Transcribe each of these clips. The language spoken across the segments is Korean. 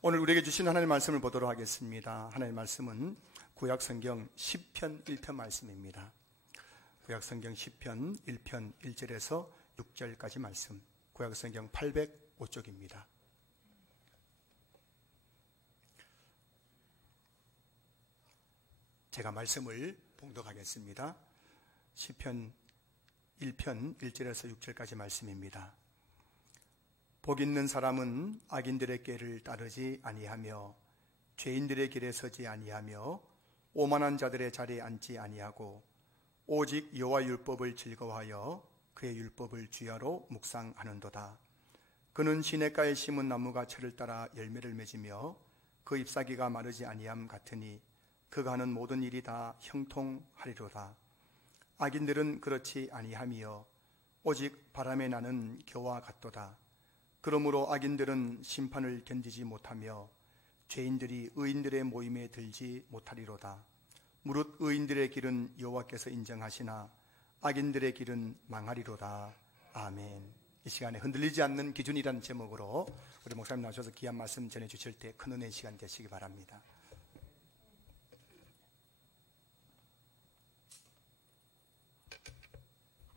오늘 우리에게 주신 하나님의 말씀을 보도록 하겠습니다. 하나님의 말씀은 구약성경 10편 1편 말씀입니다. 구약성경 10편 1편 1절에서 6절까지 말씀, 구약성경 805쪽입니다. 제가 말씀을 봉독하겠습니다. 10편 1편 1절에서 6절까지 말씀입니다. 복 있는 사람은 악인들의 길을 따르지 아니하며 죄인들의 길에 서지 아니하며 오만한 자들의 자리에 앉지 아니하고 오직 여호와 율법을 즐거워하여 그의 율법을 주야로 묵상하는도다. 그는 시냇가에 심은 나무가 철을 따라 열매를 맺으며 그 잎사귀가 마르지 아니함 같으니 그가 하는 모든 일이 다 형통하리로다. 악인들은 그렇지 아니하며 오직 바람에 나는 겨와 같도다. 그러므로 악인들은 심판을 견디지 못하며 죄인들이 의인들의 모임에 들지 못하리로다. 무릇 의인들의 길은 여호와께서 인정하시나 악인들의 길은 망하리로다. 아멘. 이 시간에 흔들리지 않는 기준이라는 제목으로 우리 목사님 나오셔서 귀한 말씀 전해주실 때 큰 은혜의 시간 되시기 바랍니다.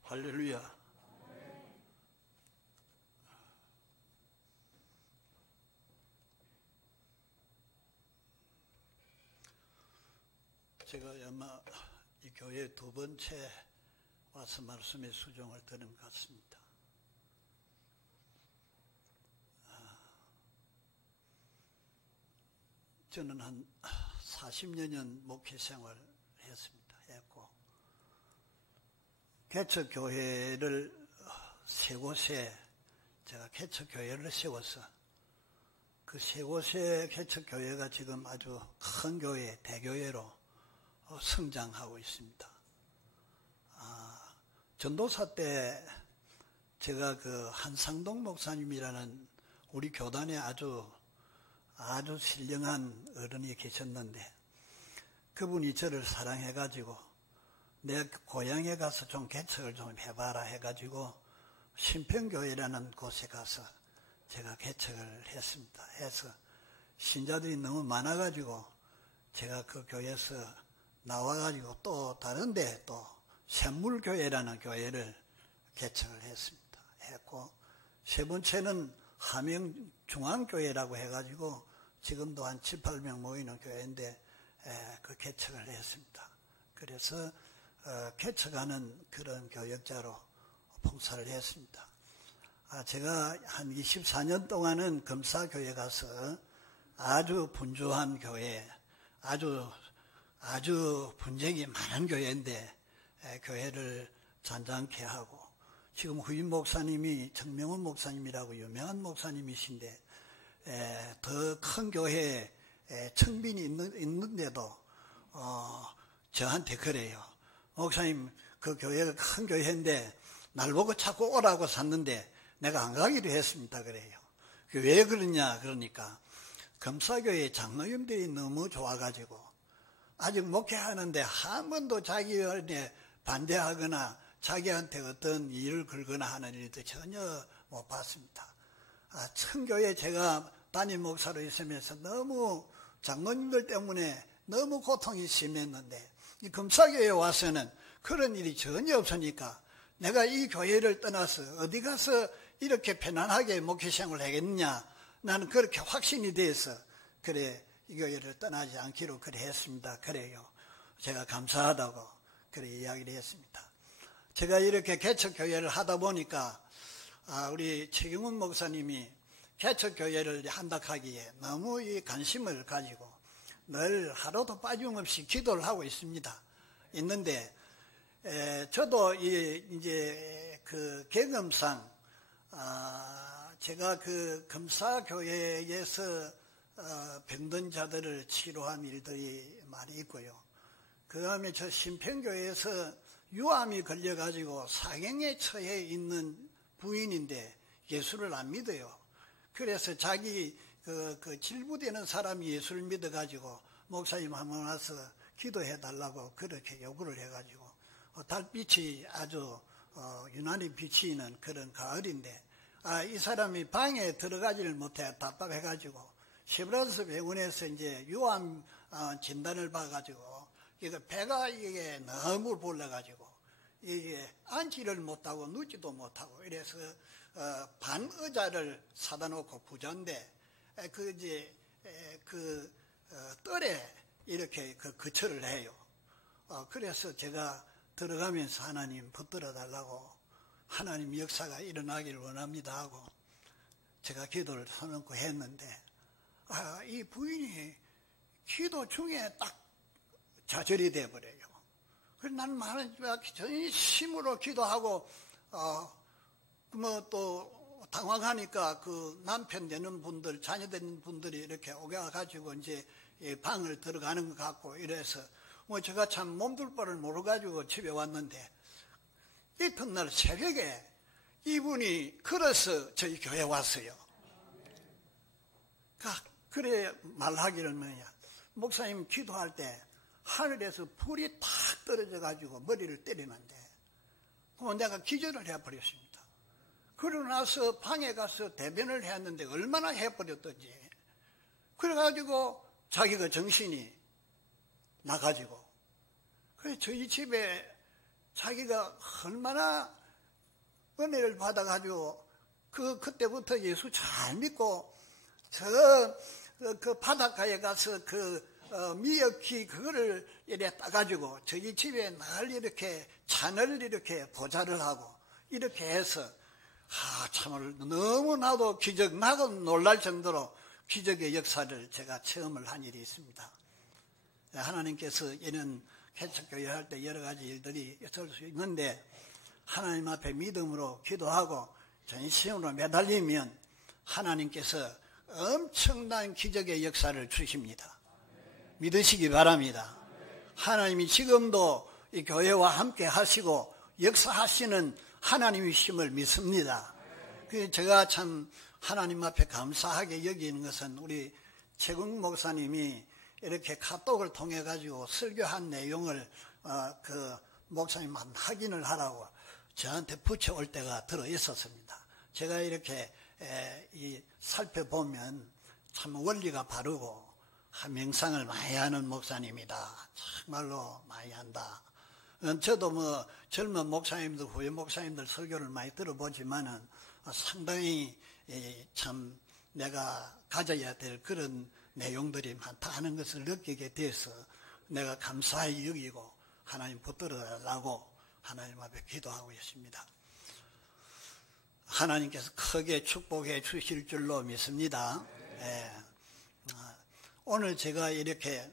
할렐루야. 제가 아마 이 교회 두 번째 와서 말씀의 수종을 드는 것 같습니다. 저는 한 40여 년 목회 생활을 했고 개척교회를 세 곳에 제가 개척교회를 세워서 그 세 곳의 개척교회가 지금 아주 큰 교회, 대교회로 성장하고 있습니다. 전도사 때 제가 그 한상동 목사님이라는 우리 교단에 아주 신령한 어른이 계셨는데 그분이 저를 사랑해가지고 내 고향에 가서 좀 개척을 좀 해봐라 해가지고 신평교회라는 곳에 가서 제가 개척을 했습니다. 해서 신자들이 너무 많아가지고 제가 그 교회에서 나와가지고 또 다른데 또 샘물교회라는 교회를 개척을 했고 세 번째는 함영중앙교회라고 해가지고 지금도 한 7, 8명 모이는 교회인데 그 개척을 했습니다. 그래서 개척하는 그런 교역자로 봉사를 했습니다. 제가 한 24년 동안은 검사교회 가서 아주 분주한 교회, 아주 분쟁이 많은 교회인데 교회를 잔잔케 하고 지금 후임 목사님이 정명훈 목사님이라고 유명한 목사님이신데 더 큰 교회에 청빈이 있는데도 저한테 그래요. 목사님 그 교회가 큰 교회인데 날 보고 자꾸 오라고 샀는데 내가 안 가기로 했습니다. 그래요. 왜 그러냐 그러니까 검사교회 장로님들이 너무 좋아가지고 아직 목회하는데 한 번도 자기한테 반대하거나 자기한테 어떤 일을 걸거나 하는 일도 전혀 못 봤습니다. 청교회 제가 담임 목사로 있으면서 너무 장로님들 때문에 너무 고통이 심했는데 이 검사교회에 와서는 그런 일이 전혀 없으니까 내가 이 교회를 떠나서 어디 가서 이렇게 편안하게 목회 생활을 하겠느냐 나는 그렇게 확신이 돼서 그래 이 교회를 떠나지 않기로 그래 했습니다. 그래요. 제가 감사하다고 그래 이야기를 했습니다. 제가 이렇게 개척교회를 하다 보니까 우리 최경훈 목사님이 개척교회를 한다하기에 너무 이 관심을 가지고 늘 하루도 빠짐없이 기도를 하고 있는데 저도 이제 그 경험상 제가 그 검사교회에서 병든 자들을 치료한 일들이 많이 있고요. 그 다음에 저 신평교회에서 유암이 걸려가지고 사경에 처해 있는 부인인데 예수를 안 믿어요. 그래서 자기 그 질부되는 사람이 예수를 믿어가지고 목사님 한번 와서 기도해달라고 그렇게 요구를 해가지고 달빛이 아주 유난히 비치는 그런 가을인데 이 사람이 방에 들어가지를 못해 답답해가지고 시브라스 병원에서 이제 유암 진단을 봐가지고 이게 배가 이게 너무 불러가지고 이게 앉지를 못하고 눕지도 못하고 이래서 반 의자를 사다 놓고 부자인데 그 이제 뜰에 이렇게 거처를 해요. 그래서 제가 들어가면서 하나님 붙들어 달라고 하나님 역사가 일어나기를 원합니다 하고 제가 기도를 서놓고 했는데 이 부인이 기도 중에 딱 좌절이 돼버려요. 그래서 난 많은 전심으로 기도하고 뭐 또 당황하니까 그 남편 되는 분들, 자녀 되는 분들이 이렇게 오가가지고 이제 방을 들어가는 것 같고 이래서 뭐 제가 참 몸둘 바를 모르가지고 집에 왔는데 이튿날 새벽에 이분이 걸어서 저희 교회 왔어요. 그래 말하기를 뭐냐, 목사님 기도할 때 하늘에서 불이 탁 떨어져가지고 머리를 때리는데 내가 기절을 해버렸습니다. 그러고 나서 방에 가서 대변을 했는데 얼마나 해버렸던지. 그래가지고 자기가 정신이 나가지고 그래 저희 집에 자기가 얼마나 은혜를 받아가지고 그때부터 예수 잘 믿고 그 바닷가에 가서 미역기 그거를 이렇게 따가지고 저희 집에 늘 이렇게 잔을 이렇게 보좌를 하고 이렇게 해서 참을 너무나도 나도 놀랄 정도로 기적의 역사를 제가 체험을 한 일이 있습니다. 하나님께서 이런 개척교회 할 때 여러 가지 일들이 있을 수 있는데 하나님 앞에 믿음으로 기도하고 전심으로 매달리면 하나님께서 엄청난 기적의 역사를 주십니다. 믿으시기 바랍니다. 하나님이 지금도 이 교회와 함께 하시고 역사하시는 하나님이심을 믿습니다. 그래서 제가 참 하나님 앞에 감사하게 여기는 것은 우리 최국 목사님이 이렇게 카톡을 통해 가지고 설교한 내용을 목사님 확인을 하라고 저한테 붙여올 때가 들어 있었습니다. 제가 이렇게 살펴보면 참 원리가 바르고 명상을 많이 하는 목사님이다. 정말로 많이 한다. 저도 뭐 젊은 목사님들, 후배 목사님들 설교를 많이 들어보지만은 상당히 참 내가 가져야 될 그런 내용들이 많다 하는 것을 느끼게 돼서 내가 감사히 여기고 하나님 붙들어 달라고 하나님 앞에 기도하고 있습니다. 하나님께서 크게 축복해 주실 줄로 믿습니다. 오늘 제가 이렇게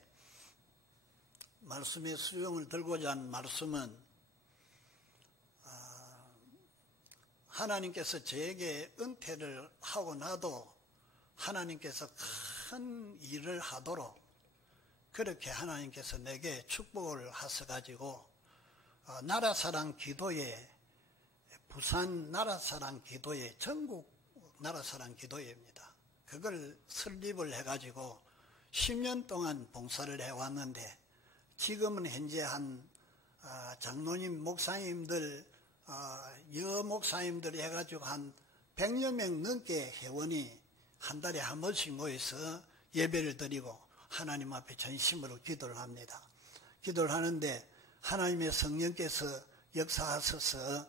말씀의 수용을 들고자 하는 말씀은 하나님께서 저에게 은퇴를 하고 나도 하나님께서 큰 일을 하도록 그렇게 하나님께서 내게 축복을 하셔가지고 나라사랑 기도회, 부산 나라사랑 기도회, 전국 나라사랑 기도회입니다. 그걸 설립을 해가지고 10년 동안 봉사를 해왔는데 지금은 현재 한 장로님, 목사님들, 여목사님들 해가지고 한 100여 명 넘게 회원이 한 달에 한 번씩 모여서 예배를 드리고 하나님 앞에 전심으로 기도를 합니다. 기도를 하는데 하나님의 성령께서 역사하셔서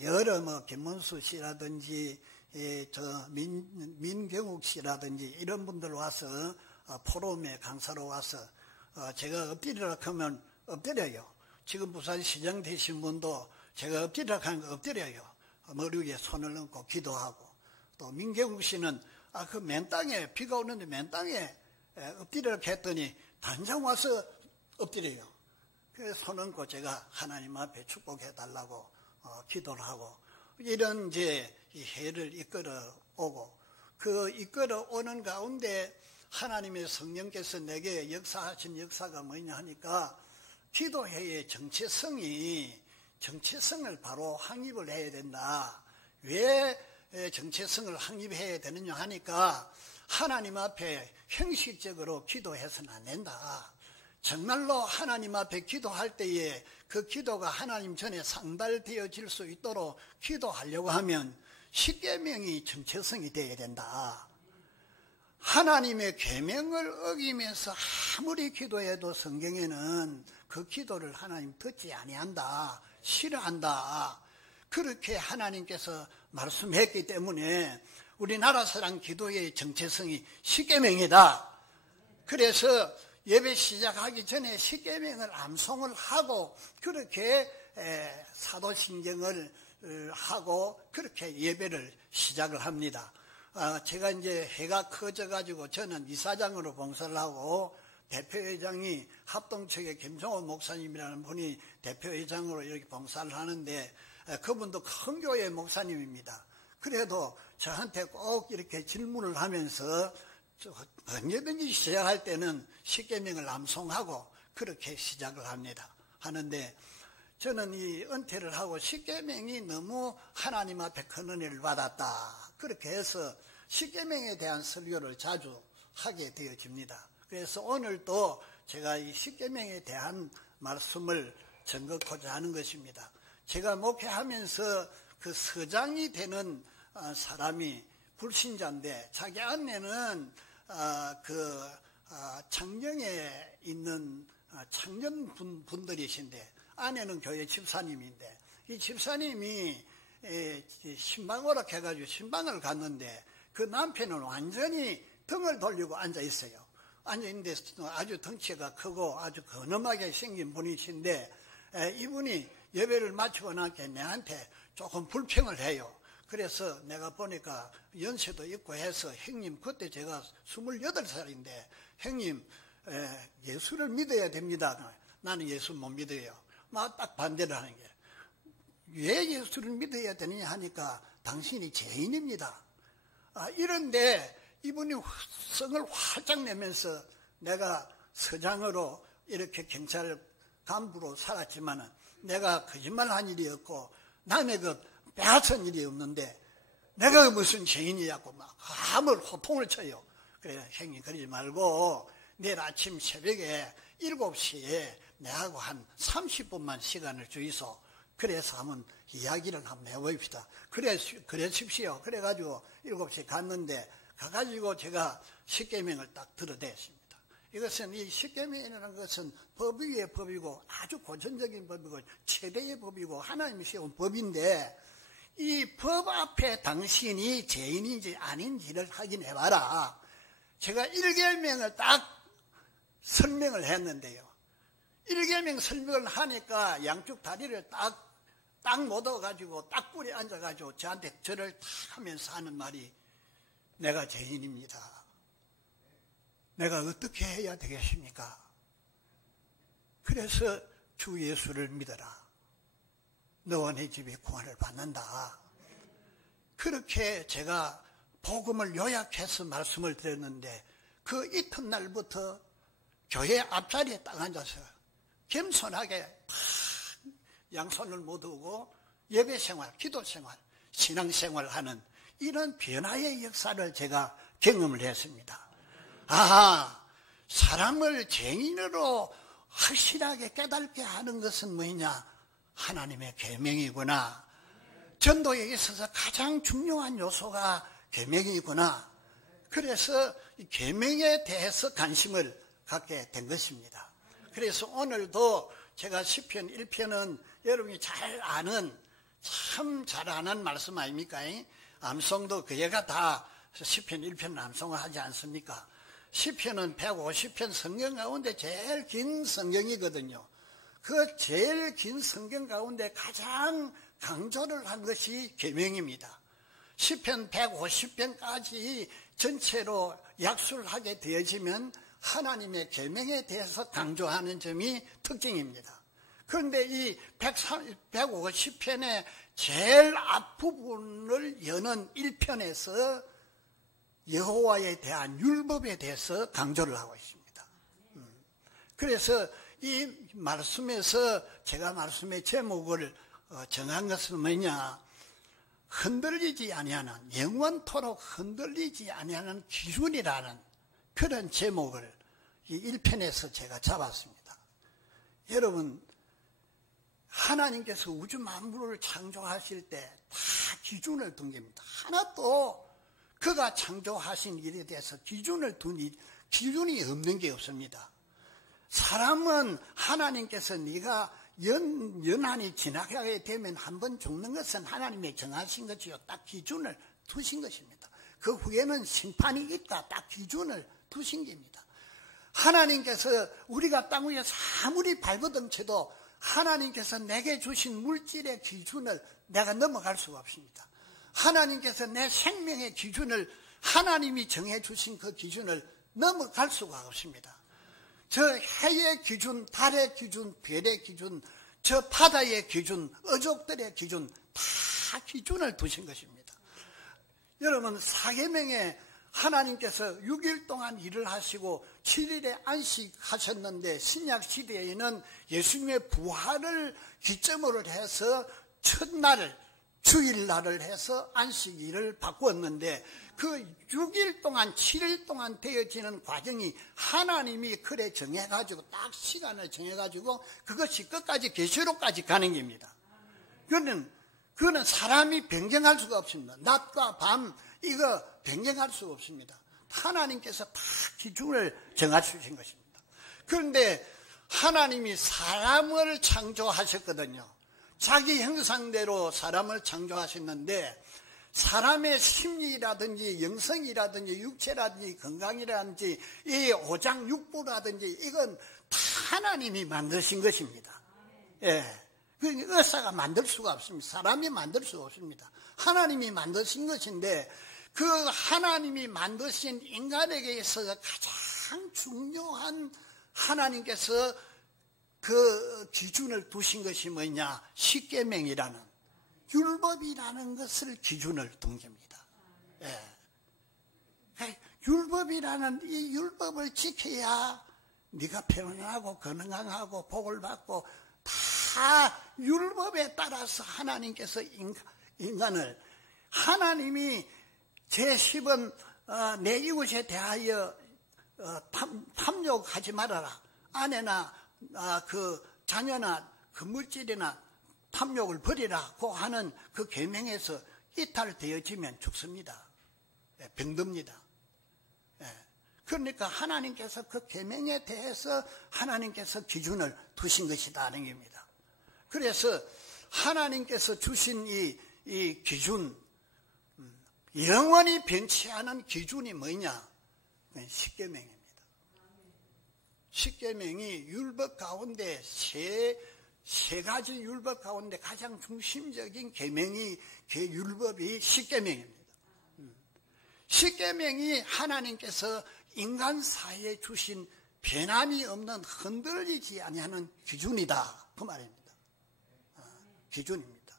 여러 김문수 씨라든지 민경욱 씨라든지 이런 분들 와서 포럼에 강사로 와서 제가 엎드리라 하면 엎드려요. 지금 부산시장 되신 분도 제가 엎드리라 하는 거 엎드려요. 머리 위에 손을 얹고 기도하고 또 민경욱 씨는 그 맨 땅에 비가 오는데 맨 땅에 엎드리라 했더니 단장 와서 엎드려요. 그래서 손 얹고 제가 하나님 앞에 축복해 달라고 기도를 하고 이런 이제 이 해를 이끌어 오고 그 이끌어 오는 가운데 하나님의 성령께서 내게 역사하신 역사가 뭐냐 하니까 기도회의 정체성을 바로 확립을 해야 된다. 왜 정체성을 확립해야 되느냐 하니까 하나님 앞에 형식적으로 기도해서는 안 된다. 정말로 하나님 앞에 기도할 때에 그 기도가 하나님 전에 상달되어질 수 있도록 기도하려고 하면 십계명이 정체성이 되어야 된다. 하나님의 계명을 어기면서 아무리 기도해도 성경에는 그 기도를 하나님 듣지 아니한다, 싫어한다, 그렇게 하나님께서 말씀했기 때문에 우리나라 사람 기도의 정체성이 십계명이다. 그래서 예배 시작하기 전에 십계명을 암송을 하고 그렇게 사도신경을 하고 그렇게 예배를 시작을 합니다. 제가 이제 해가 커져가지고 저는 이사장으로 봉사를 하고 대표회장이 합동측의 김성호 목사님이라는 분이 대표회장으로 이렇게 봉사를 하는데 그분도 큰 교회 목사님입니다. 그래도 저한테 꼭 이렇게 질문을 하면서 언제든지 시작할 때는 십계명을 암송하고 그렇게 시작을 하는데 저는 이 은퇴를 하고 십계명이 너무 하나님 앞에 큰 은혜를 받았다. 그렇게 해서 십계명에 대한 설교를 자주 하게 되어집니다. 그래서 오늘도 제가 이 십계명에 대한 말씀을 전거하고자 하는 것입니다. 제가 목회하면서 그 서장이 되는 사람이 불신자인데 자기 아내는 창녕에 있는 청년 분들이신데 아내는 교회 집사님인데 이 집사님이 신방으로 해가지고 신방을 갔는데 그 남편은 완전히 등을 돌리고 앉아 있어요. 앉아 있는데 아주 덩치가 크고 아주 근엄하게 생긴 분이신데 이분이 예배를 마치고 나니까 내한테 조금 불평을 해요. 그래서 내가 보니까 연세도 있고 해서 형님 그때 제가 28살인데 형님 예수를 믿어야 됩니다. 나는 예수 못 믿어요. 막 딱 반대를 하는 게 왜 예수를 믿어야 되느냐 하니까 당신이 죄인입니다. 이런데 이분이 성을 활짝 내면서 내가 서장으로 이렇게 경찰 간부로 살았지만은 내가 거짓말한 일이 없고 남의 그 빼앗은 일이 없는데 내가 무슨 죄인이냐고 막 함을 호통을 쳐요. 그래 형님 그러지 말고 내일 아침 새벽에 7시에 내하고 한 30분만 시간을 주이소. 그래서 한번 이야기를 한번 해봅시다. 그러십시오. 그래가지고 7시에 갔는데 가가지고 제가 십계명을 딱 들어댔습니다. 이것은 이 십계명이라는 것은 법 위의 법이고 아주 고전적인 법이고 최대의 법이고 하나님이 세운 법인데 이 법 앞에 당신이 죄인인지 아닌지를 확인해봐라. 제가 1계명을 딱 설명을 했는데요. 1계명 설명을 하니까 양쪽 다리를 딱 못 얻어가지고 딱 뿔에 앉아가지고 저한테 절을 탁 하면서 하는 말이 내가 죄인입니다. 내가 어떻게 해야 되겠습니까? 그래서 주 예수를 믿어라. 너와 내 집에 구원을 받는다. 그렇게 제가 복음을 요약해서 말씀을 드렸는데 그 이튿날부터 교회 앞자리에 딱 앉아서 겸손하게 탁 양손을 모두고 예배생활, 기도생활, 신앙생활을 하는 이런 변화의 역사를 제가 경험을 했습니다. 사람을 죄인으로 확실하게 깨닫게 하는 것은 뭐냐? 하나님의 계명이구나. 전도에 있어서 가장 중요한 요소가 계명이구나. 그래서 이 계명에 대해서 관심을 갖게 된 것입니다. 그래서 오늘도 제가 시편 1편은 여러분이 잘 아는 참 잘 아는 말씀 아닙니까? 암송도 그애가 다 시편 1편 암송을 하지 않습니까? 시편은 150편 성경 가운데 제일 긴 성경이거든요. 그 제일 긴 성경 가운데 가장 강조를 한 것이 계명입니다. 시편 150편까지 전체로 약수를 하게 되어지면 하나님의 계명에 대해서 강조하는 점이 특징입니다. 그런데 이 150편의 제일 앞부분을 여는 1편에서 여호와에 대한 율법에 대해서 강조를 하고 있습니다. 그래서 이 말씀에서 제가 말씀의 제목을 정한 것은 뭐냐? 흔들리지 아니하는, 영원토록 흔들리지 아니하는 기준이라는 그런 제목을 이 1편에서 제가 잡았습니다. 여러분, 하나님께서 우주 만물을 창조하실 때 다 기준을 둔 겁니다. 하나도 그가 창조하신 일에 대해서 기준을 두니 기준이 없는 게 없습니다. 사람은 하나님께서 네가 연한이 지나가게 되면 한번 죽는 것은 하나님이 정하신 것이요. 딱 기준을 두신 것입니다. 그 후에는 심판이 있다. 딱 기준을 두신 겁니다. 하나님께서 우리가 땅 위에서 아무리 발버둥쳐도 하나님께서 내게 주신 물질의 기준을 내가 넘어갈 수가 없습니다. 하나님께서 내 생명의 기준을 하나님이 정해주신 그 기준을 넘어갈 수가 없습니다. 저 해의 기준, 달의 기준, 별의 기준, 저 바다의 기준, 어족들의 기준 다 기준을 두신 것입니다. 여러분 사계명에 하나님께서 6일 동안 일을 하시고 7일에 안식하셨는데 신약 시대에는 예수님의 부활을 기점으로 해서 첫날을 주일날을 해서 안식일을 바꾸었는데 그 6일 동안 7일 동안 되어지는 과정이 하나님이 그래 정해가지고 딱 시간을 정해가지고 그것이 끝까지 계시록까지 가는 겁니다. 그거는 사람이 변경할 수가 없습니다. 낮과 밤 이거 변경할 수가 없습니다. 하나님께서 다 기준을 정하신 것입니다. 그런데 하나님이 사람을 창조하셨거든요. 자기 형상대로 사람을 창조하셨는데 사람의 심리라든지 영성이라든지 육체라든지 건강이라든지 이 오장육부라든지 이건 다 하나님이 만드신 것입니다. 예. 그러니까 의사가 만들 수가 없습니다. 사람이 만들 수가 없습니다. 하나님이 만드신 것인데 그 하나님이 만드신 인간에게 있어서 가장 중요한 하나님께서 그 기준을 두신 것이 뭐냐? 십계명이라는 율법이라는 것을 기준을 둔 겁니다. 예. 율법이라는 이 율법을 지켜야 네가 평안하고 건강하고 복을 받고 다 율법에 따라서 하나님께서 인간을 하나님이 제10은 내 이웃에 대하여 탐욕하지 말아라. 아내나 그 자녀나 그 물질이나 탐욕을 버리라고 하는 그 계명에서 이탈되어지면 죽습니다. 병듭니다. 그러니까 하나님께서 그 계명에 대해서 하나님께서 기준을 두신 것이다는 겁니다. 그래서 하나님께서 주신 이 기준, 영원히 변치 않은 기준이 뭐냐? 십계명입니다. 십계명이 율법 가운데 세 가지 율법 가운데 가장 중심적인 계명이 율법이 십계명입니다. 십계명이 하나님께서 인간 사회에 주신 변함이 없는 흔들리지 아니하는 기준이다 그 말입니다. 기준입니다.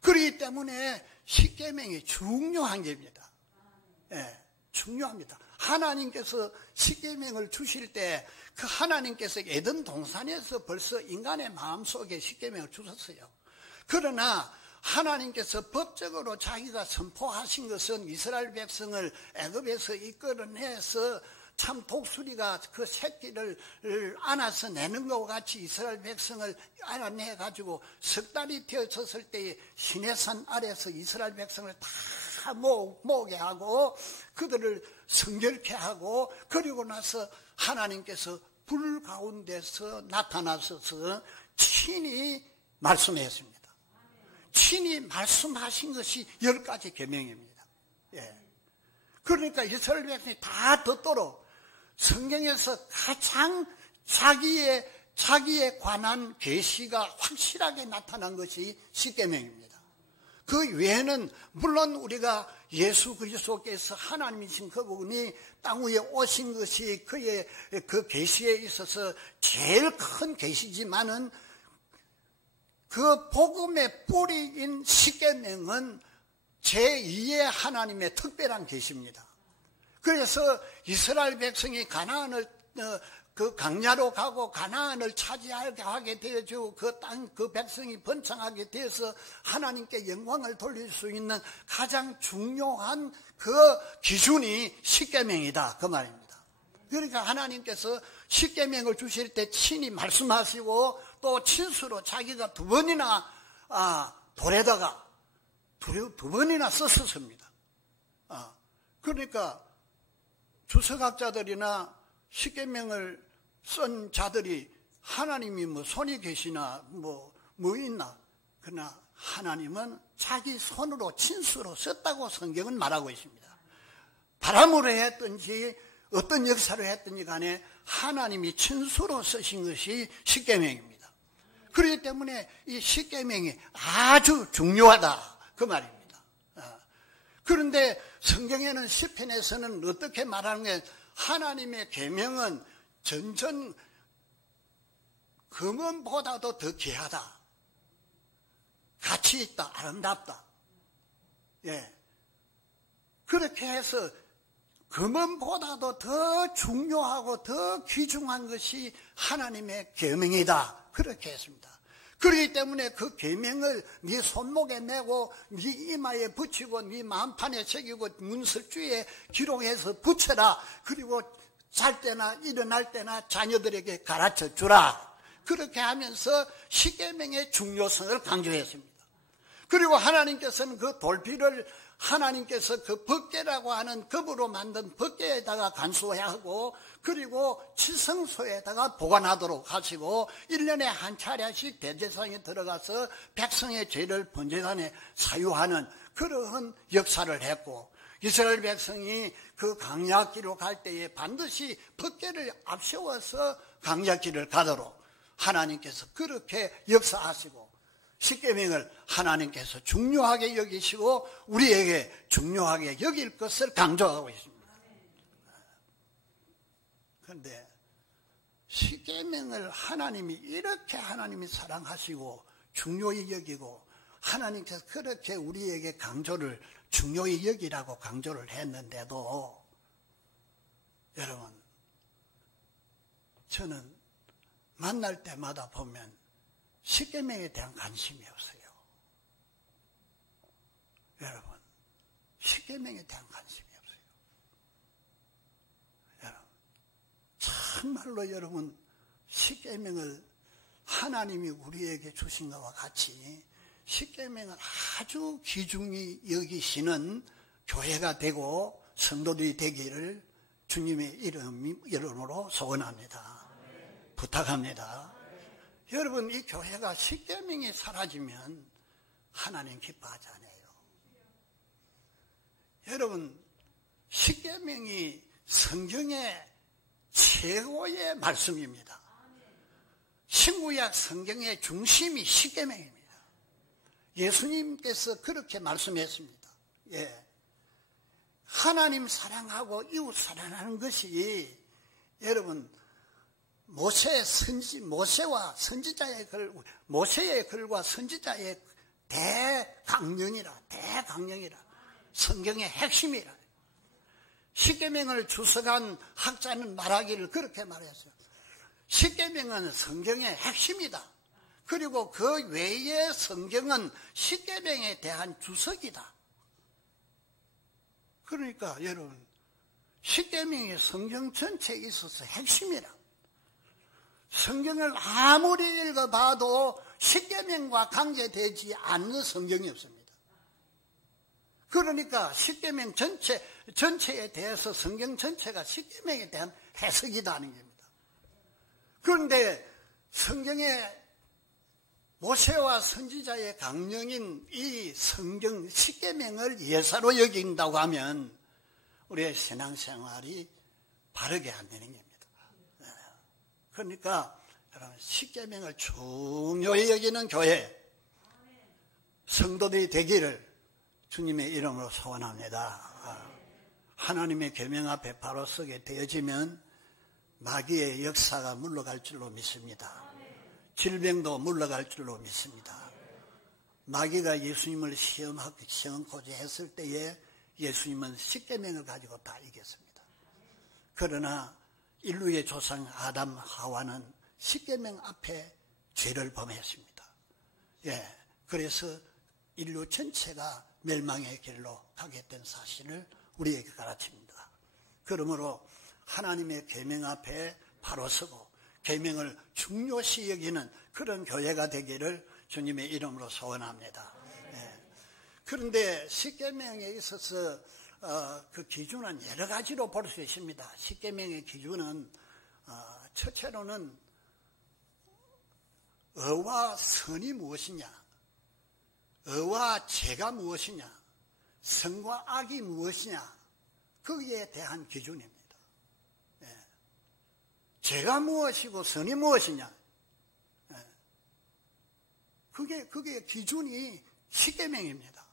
그렇기 때문에 십계명이 중요한 겁니다. 예, 중요합니다. 하나님께서 십계명을 주실 때 그 하나님께서 에덴 동산에서 벌써 인간의 마음속에 십계명을 주셨어요. 그러나 하나님께서 법적으로 자기가 선포하신 것은 이스라엘 백성을 애굽에서 이끌어내서 참 독수리가 그 새끼를 안아서 내는 것과 같이 이스라엘 백성을 안아내가지고 석 달이 되었을 때에 시내산 아래서 이스라엘 백성을 다 모으게 하고 그들을 성결케 하고 그리고 나서 하나님께서 불 가운데서 나타나셔서 친히 말씀했습니다. 친히 말씀하신 것이 10가지 계명입니다. 예. 그러니까 이스라엘 백성이 다 듣도록 성경에서 가장 자기에 관한 계시가 확실하게 나타난 것이 십계명입니다. 그 외에는 물론 우리가 예수 그리스도께서 하나님이신 그분이 땅 위에 오신 것이 그의 그 계시에 있어서 제일 큰 계시지만은 그 복음의 뿌리인 십계명은 제2의 하나님의 특별한 계시입니다. 그래서 이스라엘 백성이 가나안을 그 강야로 가고 가나안을 차지하게 하게 되어지고 그 땅 그 백성이 번창하게 되어서 하나님께 영광을 돌릴 수 있는 가장 중요한 그 기준이 십계명이다 그 말입니다. 그러니까 하나님께서 십계명을 주실 때 친히 말씀하시고 또 친수로 자기가 두 번이나 돌에다가 두 번이나 썼습니다. 그러니까 주석학자들이나 십계명을 쓴 자들이 하나님이 뭐 손이 계시나 뭐 있나, 그러나 하나님은 자기 손으로 친수로 썼다고 성경은 말하고 있습니다. 바람으로 했든지 어떤 역사를 했든지 간에 하나님이 친수로 쓰신 것이 십계명입니다. 그렇기 때문에 이 십계명이 아주 중요하다 그 말입니다. 그런데 성경에는 시편에서는 어떻게 말하는 게, 하나님의 계명은 전전 금은보다도 더 귀하다, 가치 있다, 아름답다. 예, 그렇게 해서 금은보다도 더 중요하고 더 귀중한 것이 하나님의 계명이다, 그렇게 했습니다. 그렇기 때문에 그 계명을 네 손목에 메고 네 이마에 붙이고 네 만판에 새기고 문설주에 기록해서 붙여라. 그리고 잘 때나 일어날 때나 자녀들에게 가르쳐 주라. 그렇게 하면서 십계명의 중요성을 강조했습니다. 그리고 하나님께서는 그 돌피를 하나님께서 그 법궤라고 하는 금으로 만든 법궤에다가 간수해야 하고, 그리고 지성소에다가 보관하도록 하시고 1년에 한 차례씩 대제사장에 들어가서 백성의 죄를 번제단에 사유하는 그러한 역사를 했고, 이스라엘 백성이 그 광야길로 갈 때에 반드시 법궤를 앞세워서 광야길을 가도록 하나님께서 그렇게 역사하시고, 십계명을 하나님께서 중요하게 여기시고 우리에게 중요하게 여길 것을 강조하고 있습니다. 그런데 십계명을 하나님이 이렇게 하나님이 사랑하시고 중요히 여기고 하나님께서 그렇게 우리에게 강조를 중요히 여기라고 강조를 했는데도, 여러분, 저는 만날 때마다 보면 십계명에 대한 관심이 없어요. 여러분, 십계명에 대한 관심이 없어요. 여러분, 참말로 여러분, 십계명을 하나님이 우리에게 주신 것과 같이 십계명을 아주 귀중히 여기시는 교회가 되고 성도들이 되기를 주님의 이름으로 소원합니다. 부탁합니다. 여러분, 이 교회가 십계명이 사라지면 하나님 기뻐하지 않아요. 여러분, 십계명이 성경의 최고의 말씀입니다. 신구약 성경의 중심이 십계명입니다. 예수님께서 그렇게 말씀했습니다. 예, 하나님 사랑하고 이웃 사랑하는 것이, 여러분, 모세와 선지자의 글, 모세의 글과 선지자의 대강령이라 성경의 핵심이라. 십계명을 주석한 학자는 말하기를 그렇게 말했어요. 십계명은 성경의 핵심이다. 그리고 그 외의 성경은 십계명에 대한 주석이다. 그러니까 여러분, 십계명이 성경 전체에 있어서 핵심이라. 성경을 아무리 읽어봐도 십계명과 관계되지 않는 성경이 없습니다. 그러니까 십계명 전체에 대해서 성경 전체가 십계명에 대한 해석이라는 겁니다. 그런데 성경의 모세와 선지자의 강령인 이 성경 십계명을 예사로 여긴다고 하면 우리의 신앙생활이 바르게 안 되는 겁니다. 그러니까 여러분, 십계명을 중요히 여기는 교회 성도들이 되기를 주님의 이름으로 소원합니다. 하나님의 계명 앞에 바로 서게 되어지면 마귀의 역사가 물러갈 줄로 믿습니다. 질병도 물러갈 줄로 믿습니다. 마귀가 예수님을 시험하고자 했을 때에 예수님은 십계명을 가지고 다 이겼습니다. 그러나 인류의 조상 아담 하와는 십계명 앞에 죄를 범했습니다. 예, 그래서 인류 전체가 멸망의 길로 가게 된 사실을 우리에게 가르칩니다. 그러므로 하나님의 계명 앞에 바로 서고 계명을 중요시 여기는 그런 교회가 되기를 주님의 이름으로 소원합니다. 예. 그런데 십계명에 있어서 그 기준은 여러 가지로 볼 수 있습니다. 십계명의 기준은 첫째로는 의와 선이 무엇이냐, 의와 죄가 무엇이냐, 선과 악이 무엇이냐, 거기에 대한 기준입니다. 죄가 무엇이고 선이 무엇이냐, 그게 기준이 십계명입니다.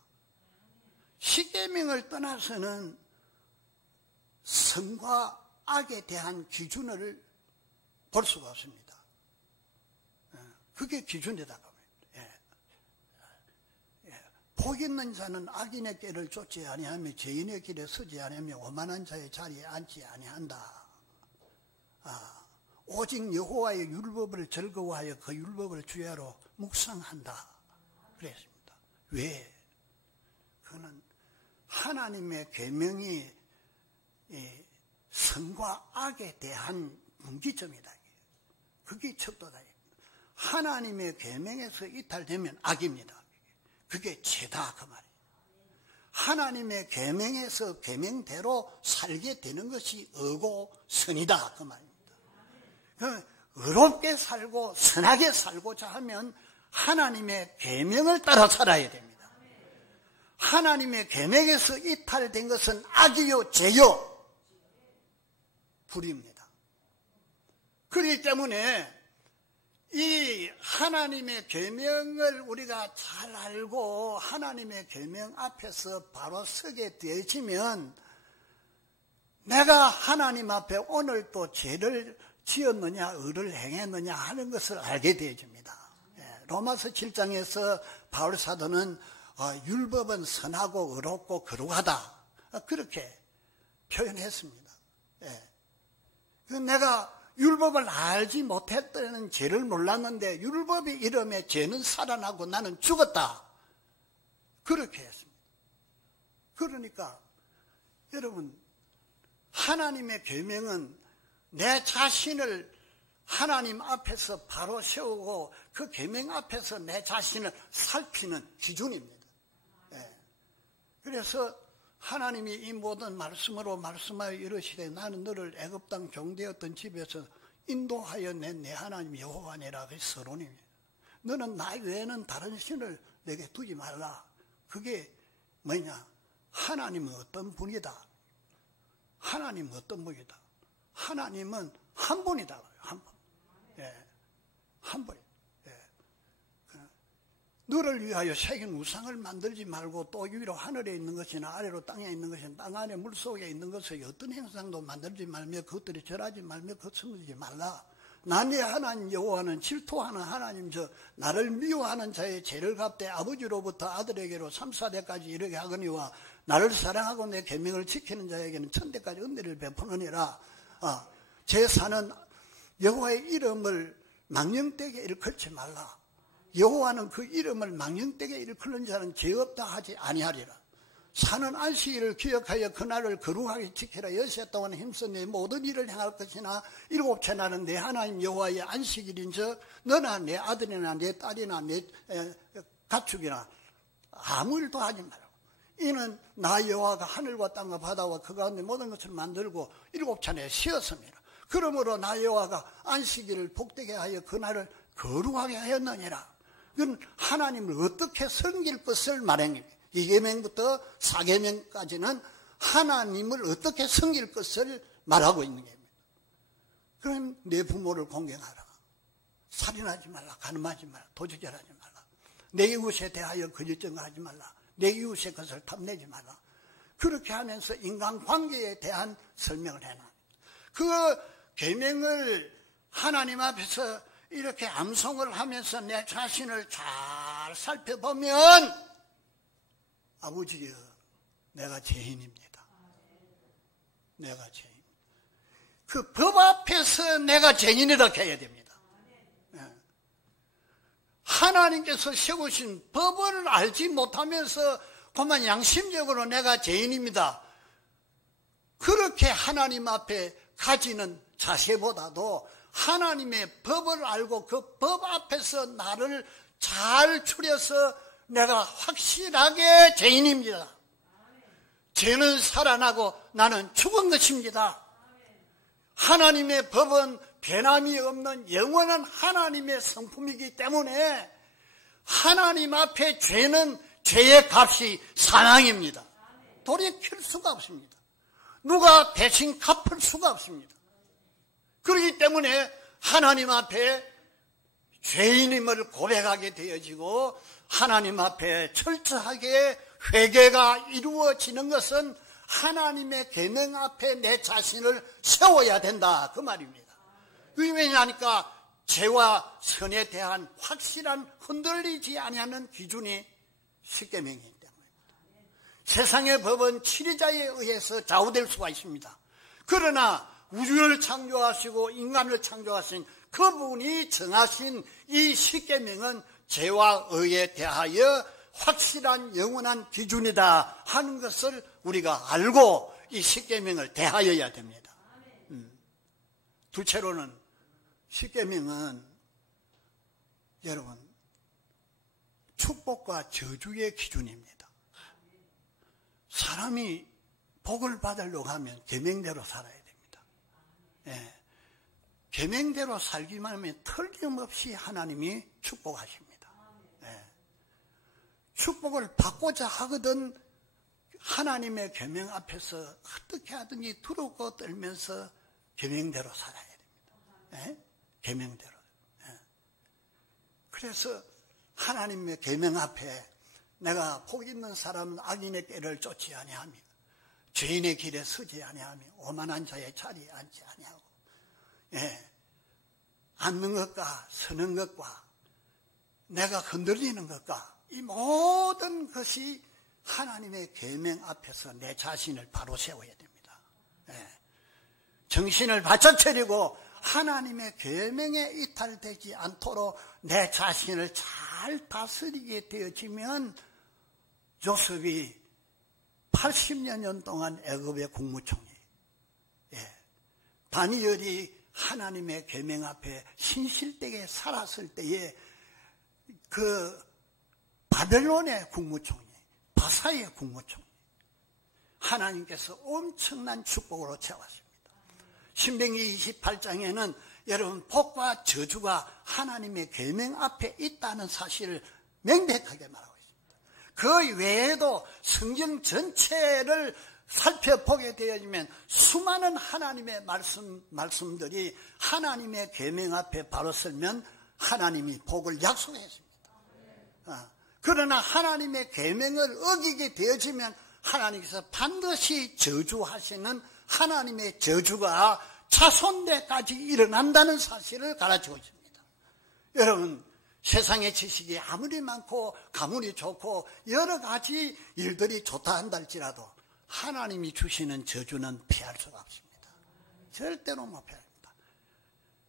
십계명을 떠나서는 선과 악에 대한 기준을 볼 수가 없습니다. 그게 기준이다. 복 있는 자는 악인의 길을 쫓지 아니하며 죄인의 길에 서지 아니하며 오만한 자의 자리에 앉지 아니한다. 오직 여호와의 율법을 즐거워하여 그 율법을 주야로 묵상한다. 그랬습니다. 왜? 그는 하나님의 계명이 선과 악에 대한 분기점이다. 그게 척도다. 하나님의 계명에서 이탈되면 악입니다. 그게 죄다 그 말이에요. 하나님의 계명에서 계명대로 살게 되는 것이 의고 선이다 그 말입니다. 의롭게 살고 선하게 살고자 하면 하나님의 계명을 따라 살아야 됩니다. 하나님의 계명에서 이탈된 것은 악이요 죄요 불입니다. 그렇기 때문에 이 하나님의 계명을 우리가 잘 알고 하나님의 계명 앞에서 바로 서게 되어지면 내가 하나님 앞에 오늘 또 죄를 지었느냐 의를 행했느냐 하는 것을 알게 되어집니다. 로마서 7장에서 바울 사도는 율법은 선하고 의롭고 거룩하다 그렇게 표현했습니다. 내가 율법을 알지 못했다는 죄를 몰랐는데 율법의 이름에 죄는 살아나고 나는 죽었다. 그렇게 했습니다. 그러니까 여러분 하나님의 계명은 내 자신을 하나님 앞에서 바로 세우고 그 계명 앞에서 내 자신을 살피는 기준입니다. 그래서 하나님이 이 모든 말씀으로 말씀하여 이르시되 나는 너를 애굽 땅 종되었던 집에서 인도하여 낸 내 하나님 여호와니라. 그 서론입니다. 너는 나 외에는 다른 신을 내게 두지 말라. 그게 뭐냐? 하나님은 어떤 분이다. 하나님은 어떤 분이다. 하나님은 한 분이다. 한 분. 한 분. 너를 위하여 새긴 우상을 만들지 말고 또 위로 하늘에 있는 것이나 아래로 땅에 있는 것이나 땅 안에 물속에 있는 것을 어떤 형상도 만들지 말며 그것들이 절하지 말며 거스르지 말라. 나의 하나님 여호와는 질투하는 하나님 나를 미워하는 자의 죄를 갚되 아버지로부터 아들에게로 3, 4대까지 이르게 하거니와 나를 사랑하고 내 계명을 지키는 자에게는 1000대까지 은혜를 베푸느니라. 제사는 여호와의 이름을 망령되게 일컬지 말라. 여호와는 그 이름을 망령되게 일컬는 자는 죄 없다 하지 아니하리라. 사는 안식일을 기억하여 그날을 거룩하게 지키라. 여섯 동안 힘써 내 모든 일을 행할 것이나 일곱째 날은 내 하나님 여호와의 안식일인즉 너나 내 아들이나 내 딸이나 내 가축이나 아무 일도 하지 말라고. 이는 나 여호와가 하늘과 땅과 바다와 그 가운데 모든 것을 만들고 일곱째 날에 쉬었습니다. 그러므로 나 여호와가 안식일을 복되게 하여 그날을 거룩하게 하였느니라. 그건 하나님을 어떻게 섬길 것을 말합니다. 2계명부터 4계명까지는 하나님을 어떻게 섬길 것을 말하고 있는 겁니다. 그럼 내 부모를 공경하라. 살인하지 말라. 간음하지 말라. 도적질하지 말라. 내 이웃에 대하여 거짓 증거하지 말라. 내 이웃의 것을 탐내지 말라. 그렇게 하면서 인간관계에 대한 설명을 해놔. 그 계명을 하나님 앞에서 이렇게 암송을 하면서 내 자신을 잘 살펴보면 아버지여 내가 죄인입니다. 내가 죄인. 그 법 앞에서 내가 죄인이라 해야 됩니다. 하나님께서 세우신 법을 알지 못하면서 그만 양심적으로 내가 죄인입니다. 그렇게 하나님 앞에 가지는 자세보다도 하나님의 법을 알고 그 법 앞에서 나를 잘 추려서 내가 확실하게 죄인입니다. 죄는 살아나고 나는 죽은 것입니다. 하나님의 법은 변함이 없는 영원한 하나님의 성품이기 때문에 하나님 앞에 죄는 죄의 값이 사망입니다. 돌이킬 수가 없습니다. 누가 대신 갚을 수가 없습니다. 그렇기 때문에 하나님 앞에 죄인임을 고백하게 되어지고 하나님 앞에 철저하게 회개가 이루어지는 것은 하나님의 계명 앞에 내 자신을 세워야 된다 그 말입니다. 왜냐하니까 죄와 선에 대한 확실한 흔들리지 아니하는 기준이 십계명이기 때문입니다. 세상의 법은 치리자에 의해서 좌우될 수가 있습니다. 그러나 우주를 창조하시고 인간을 창조하신 그분이 정하신 이 십계명은 죄와 의에 대하여 확실한 영원한 기준이다 하는 것을 우리가 알고 이 십계명을 대하여야 됩니다. 둘째로는 십계명은 여러분 축복과 저주의 기준입니다. 사람이 복을 받으려고 하면 계명대로 살아야 됩니다. 예. 계명대로 살기만 하면 틀림없이 하나님이 축복하십니다. 예. 축복을 받고자 하거든 하나님의 계명 앞에서 어떻게 하든지 두렵고 떨면서 계명대로 살아야 됩니다. 예? 계명대로. 예. 그래서 하나님의 계명 앞에 내가 복 있는 사람은 악인의 꾀를 쫓지 아니하며 죄인의 길에 서지 아니하며 오만한 자의 자리에 앉지 아니하고 예. 앉는 것과 서는 것과 내가 흔들리는 것과 이 모든 것이 하나님의 계명 앞에서 내 자신을 바로 세워야 됩니다. 예. 정신을 바짝 차리고 하나님의 계명에 이탈되지 않도록 내 자신을 잘 다스리게 되어지면 요셉이 80년 동안 애굽의 국무총리, 예. 다니엘이 하나님의 계명 앞에 신실되게 살았을 때에 그 바벨론의 국무총리, 바사의 국무총리, 하나님께서 엄청난 축복으로 채웠습니다. 신명기 28장에는 여러분 복과 저주가 하나님의 계명 앞에 있다는 사실을 명백하게 말하고 있습니다. 그 외에도 성경 전체를 살펴보게 되어지면 수많은 하나님의 말씀들이 하나님의 계명 앞에 바로 설면 하나님이 복을 약속했습니다. 그러나 하나님의 계명을 어기게 되어지면 하나님께서 반드시 저주하시는 하나님의 저주가 자손대까지 일어난다는 사실을 가르치고 있습니다. 여러분, 세상의 지식이 아무리 많고 가문이 좋고 여러 가지 일들이 좋다 한다 할지라도 하나님이 주시는 저주는 피할 수가 없습니다. 절대로 못 피합니다.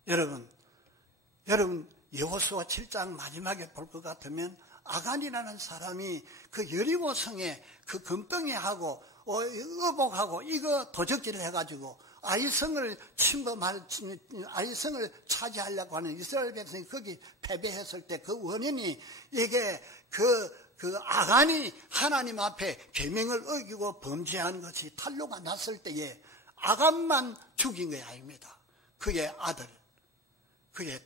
여러분 여호수아 7장 마지막에 볼 것 같으면 아간이라는 사람이 그 여리고성에 그 금덩이하고 의복하고 이거 도적질을 해가지고 아이성을 아이성을 차지하려고 하는 이스라엘 백성이 거기 패배했을 때 그 원인이 이게 그 아간이 하나님 앞에 계명을 어기고 범죄한 것이 탄로가 났을 때에 아간만 죽인 게 아닙니다. 그의 아들, 그의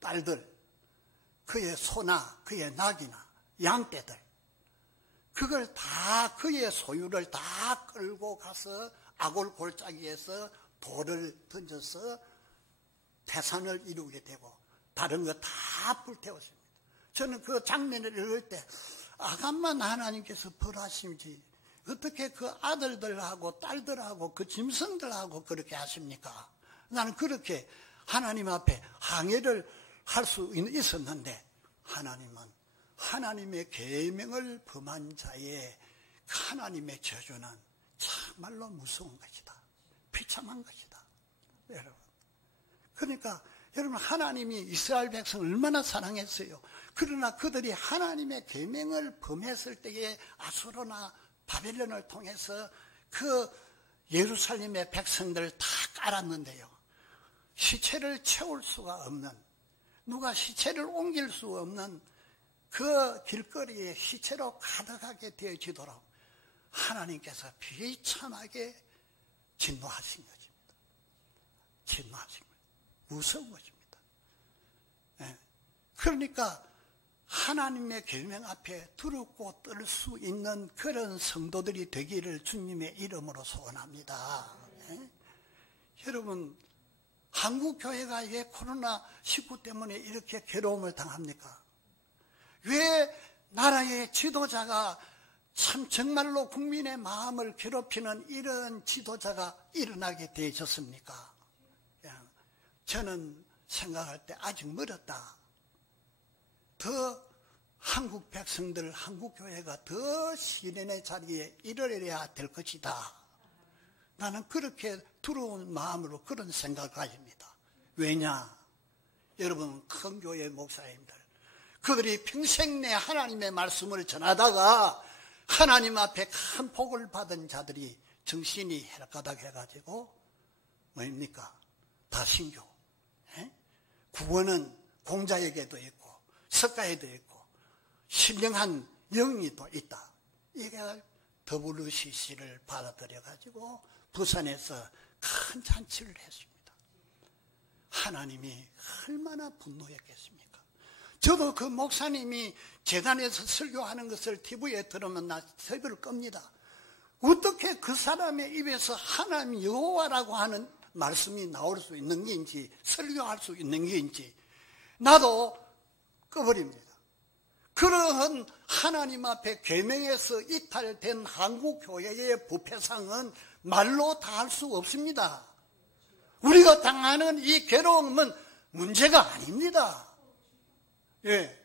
딸들, 그의 소나 그의 낙이나 양떼들, 그걸 다 그의 소유를 다 끌고 가서 아골 골짜기에서 돌을 던져서 태산을 이루게 되고 다른 거 다 불태웠습니다. 저는 그 장면을 읽을 때 아간만 하나님께서 벌하심지 어떻게 그 아들들하고 딸들하고 그 짐승들하고 그렇게 하십니까? 나는 그렇게 하나님 앞에 항해를 할 수 있었는데 하나님은 하나님의 계명을 범한 자의 하나님의 저주는 정말로 무서운 것이다. 비참한 것이다. 여러분. 그러니까 여러분 하나님이 이스라엘 백성을 얼마나 사랑했어요. 그러나 그들이 하나님의 계명을 범했을 때에 아수르나 바벨론을 통해서 그 예루살렘의 백성들을 다 깔았는데요. 시체를 채울 수가 없는, 누가 시체를 옮길 수 없는 그 길거리에 시체로 가득하게 되어지도록 하나님께서 비참하게 진노하신 것입니다. 진노하신 거예요. 무서운 것입니다. 네. 그러니까 하나님의 계명 앞에 두렵고 떨 수 있는 그런 성도들이 되기를 주님의 이름으로 소원합니다. 네. 여러분, 한국 교회가 왜 코로나19 때문에 이렇게 괴로움을 당합니까? 왜 나라의 지도자가 참 정말로 국민의 마음을 괴롭히는 이런 지도자가 일어나게 되셨습니까? 저는 생각할 때 아직 멀었다. 더 한국 백성들, 한국 교회가 더 시련의 자리에 이르러야 될 것이다. 나는 그렇게 두려운 마음으로 그런 생각을 가집니다. 왜냐? 여러분, 큰 교회 목사님들, 그들이 평생 내 하나님의 말씀을 전하다가 하나님 앞에 큰 복을 받은 자들이 정신이 헬가닥 해가지고 뭡니까? 다신교. 구원은 공자에게도 있고 석가에도 있고 신령한 영이 또 있다. 이게 WCC를 받아들여가지고 부산에서 큰 잔치를 했습니다. 하나님이 얼마나 분노했겠습니까? 저도 그 목사님이 재단에서 설교하는 것을 TV에 들으면 나 새벽을 끕니다. 어떻게 그 사람의 입에서 하나님 여호와라고 하는 말씀이 나올 수 있는 게인지 설교할 수 있는 게인지 나도 꺼버립니다. 그러한 하나님 앞에 계명에서 이탈된 한국 교회의 부패상은 말로 다 할 수 없습니다. 우리가 당하는 이 괴로움은 문제가 아닙니다. 예.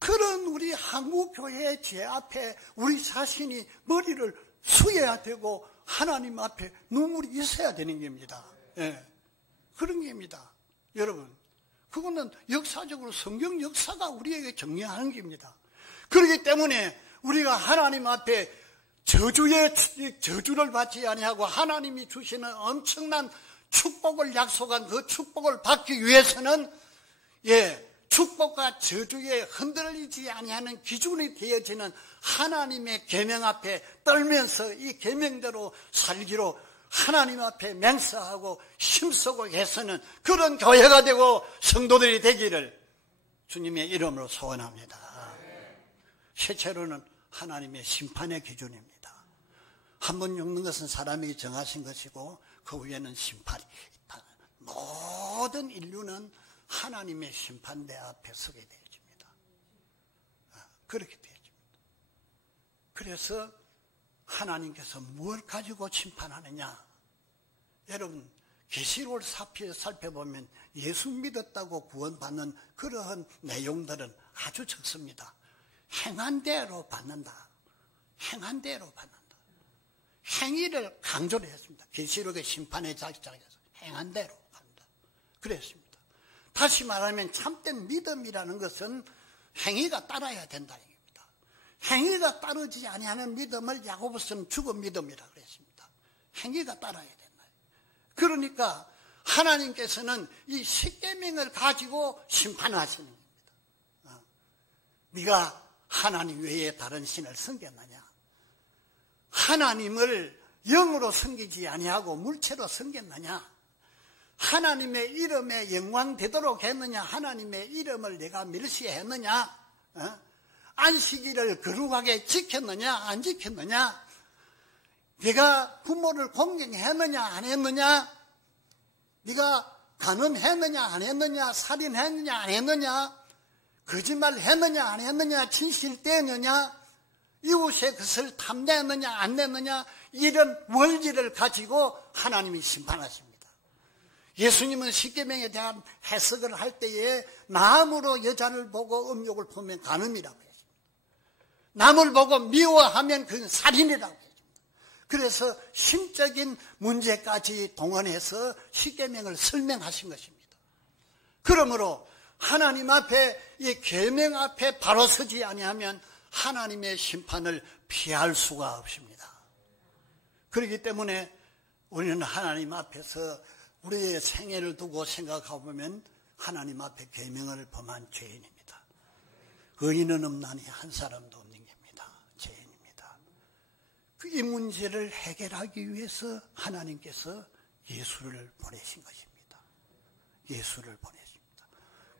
그런 우리 한국 교회의 죄 앞에 우리 자신이 머리를 숙여야 되고 하나님 앞에 눈물이 있어야 되는 겁니다. 예. 그런 겁니다. 여러분, 그거는 역사적으로 성경 역사가 우리에게 정리하는 겁니다. 그렇기 때문에 우리가 하나님 앞에 저주를 받지 아니하고 하나님이 주시는 엄청난 축복을 약속한 그 축복을 받기 위해서는 축복과 저주에 흔들리지 아니하는 기준이 되어지는 하나님의 계명 앞에 떨면서 이 계명대로 살기로 하나님 앞에 맹세하고 힘쓰고 해서는 그런 교회가 되고 성도들이 되기를 주님의 이름으로 소원합니다. 실제로는 하나님의 심판의 기준입니다. 한 번 죽는 것은 사람이 정하신 것이고 그 후에는 심판이 있다. 모든 인류는 하나님의 심판대 앞에 서게 되어집니다. 그렇게 되어집니다. 그래서 하나님께서 뭘 가지고 심판하느냐? 여러분, 계시록을 살펴보면 예수 믿었다고 구원받는 그러한 내용들은 아주 적습니다. 행한 대로 받는다. 행한 대로 받는다. 행위를 강조를 했습니다. 계시록의 심판의 장에서 행한 대로 받는다. 그랬습니다. 다시 말하면 참된 믿음이라는 것은 행위가 따라야 된다는 겁니다. 행위가 따르지 아니하는 믿음을 야고보서는 죽은 믿음이라 그랬습니다. 행위가 따라야 된다. 그러니까 하나님께서는 이 십계명을 가지고 심판하시는 겁니다. 네가 하나님 외에 다른 신을 섬겼느냐? 하나님을 영으로 섬기지 아니하고 물체로 섬겼느냐? 하나님의 이름에 영광 되도록 했느냐? 하나님의 이름을 내가 멸시했느냐? 안식일을 거룩하게 지켰느냐? 안 지켰느냐? 네가 부모를 공경했느냐? 안 했느냐? 네가 간음했느냐? 안 했느냐? 살인했느냐? 안 했느냐? 거짓말 했느냐? 안 했느냐? 진실되었느냐? 이웃의 것을 탐내느냐? 안 냈느냐? 이런 원리를 가지고 하나님이 심판하십니다. 예수님은 십계명에 대한 해석을 할 때에 남으로 여자를 보고 음욕을 보면 간음이라고 했습니다. 남을 보고 미워하면 그건 살인이라고 했습니다. 그래서 심적인 문제까지 동원해서 십계명을 설명하신 것입니다. 그러므로 하나님 앞에 이 계명 앞에 바로 서지 아니하면 하나님의 심판을 피할 수가 없습니다. 그렇기 때문에 우리는 하나님 앞에서 우리의 생애를 두고 생각해보면 하나님 앞에 계명을 범한 죄인입니다. 의인은 없나니 한 사람도 없는 겁니다. 죄인입니다. 이 문제를 해결하기 위해서 하나님께서 예수를 보내신 것입니다. 예수를 보내십니다.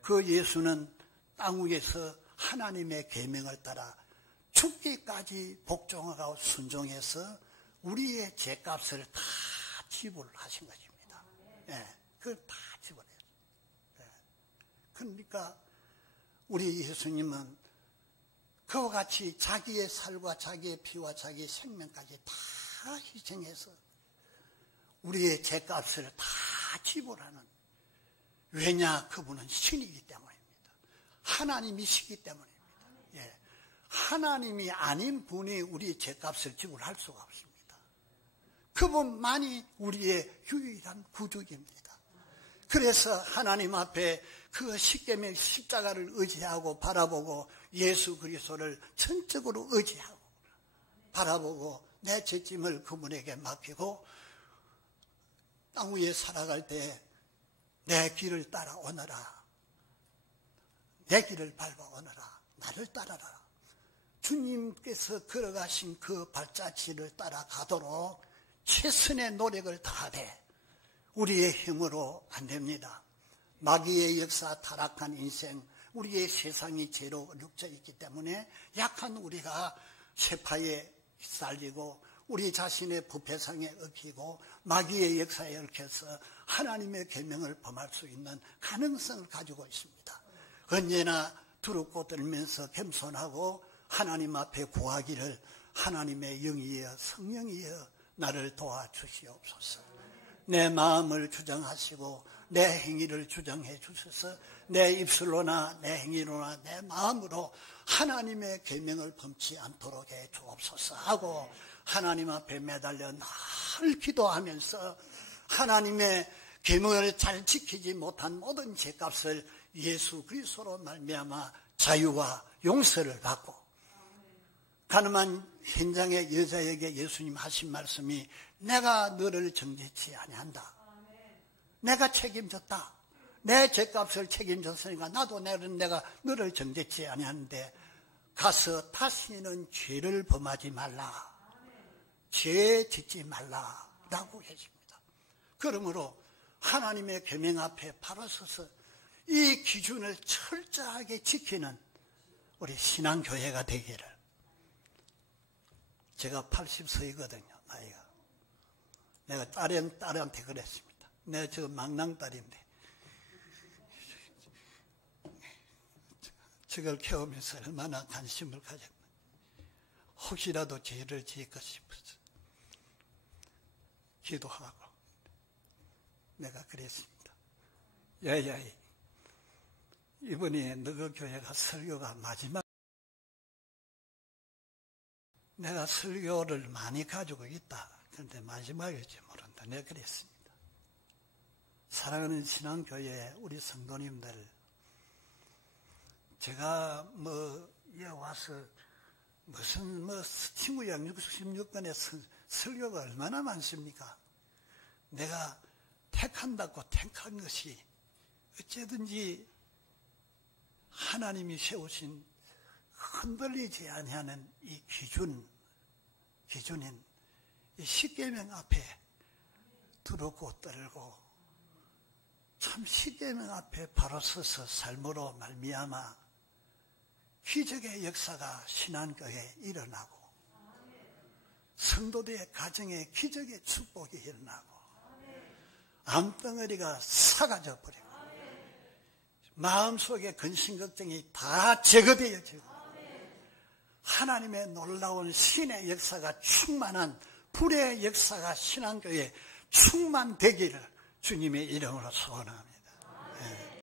그 예수는 땅 위에서 하나님의 계명을 따라 죽기까지 복종하고 순종해서 우리의 죄값을 다 지불하신 것입니다. 예, 그걸 다 지불해요. 예. 그러니까 우리 예수님은 그와 같이 자기의 살과 자기의 피와 자기의 생명까지 다 희생해서 우리의 죄값을 다 지불하는, 왜냐, 그분은 신이기 때문입니다. 하나님이시기 때문입니다. 예. 하나님이 아닌 분이 우리의 죄값을 지불할 수가 없습니다. 그분만이 우리의 유일한 구주입니다. 그래서 하나님 앞에 그 십계명 십자가를 의지하고 바라보고 예수 그리스도를 전적으로 의지하고 바라보고 내 죄짐을 그분에게 맡기고 땅 위에 살아갈 때 내 길을 따라오너라, 내 길을 밟아오너라, 나를 따라라. 주님께서 걸어가신 그 발자취를 따라가도록 최선의 노력을 다하되 우리의 힘으로 안 됩니다. 마귀의 역사, 타락한 인생, 우리의 세상이 죄로 얽혀 있기 때문에 약한 우리가 쇠파에 휘날리고 우리 자신의 부패상에 얽히고 마귀의 역사에 얽혀서 하나님의 계명을 범할 수 있는 가능성을 가지고 있습니다. 언제나 두렵고 떨면서 겸손하고 하나님 앞에 구하기를, 하나님의 영이여 성령이여 나를 도와주시옵소서. 내 마음을 주장하시고 내 행위를 주장해 주셔서 내 입술로나 내 행위로나 내 마음으로 하나님의 계명을 범치 않도록 해 주옵소서 하고 하나님 앞에 매달려 늘 기도하면서 하나님의 계명을 잘 지키지 못한 모든 죄값을 예수 그리스도로 말미암아 자유와 용서를 받고, 가늠한 현장의 여자에게 예수님 하신 말씀이 내가 너를 정죄치 아니한다. 내가 책임졌다. 내 죄값을 책임졌으니까 나도 내가 너를 정죄치 아니하는데 가서 다시는 죄를 범하지 말라. 죄 짓지 말라라고 계십니다. 그러므로 하나님의 계명 앞에 바로 서서 이 기준을 철저하게 지키는 우리 신앙교회가 되기를. 제가 80세이거든요, 나이가. 내가 딸한테 그랬습니다. 내가 지금 망랑딸인데 저걸 키우면서 얼마나 관심을 가졌나. 혹시라도 죄를 지을까 싶어서 기도하고 내가 그랬습니다. 야야이, 이번에 너희 교회가 설교가 마지막, 내가 설교를 많이 가지고 있다. 그런데 마지막일지 모른다. 내가 그랬습니다. 사랑하는 신앙교회 우리 성도님들, 제가 와서 무슨 친구 양육 16권의 설교가 얼마나 많습니까? 내가 택한다고 택한 것이 어쨌든지 하나님이 세우신 흔들리지 아니하는 이 기준인 이 십계명 앞에 두렵고 떨고 참 십계명 앞에 바로 서서 삶으로 말미암아 기적의 역사가 신앙교회에 일어나고 성도들의 가정에 기적의 축복이 일어나고 암덩어리가 사라져 버리고 마음속에 근심 걱정이 다 제거되어지고 하나님의 놀라운 신의 역사가 충만한 불의 역사가 신앙교회에 충만되기를 주님의 이름으로 소원합니다.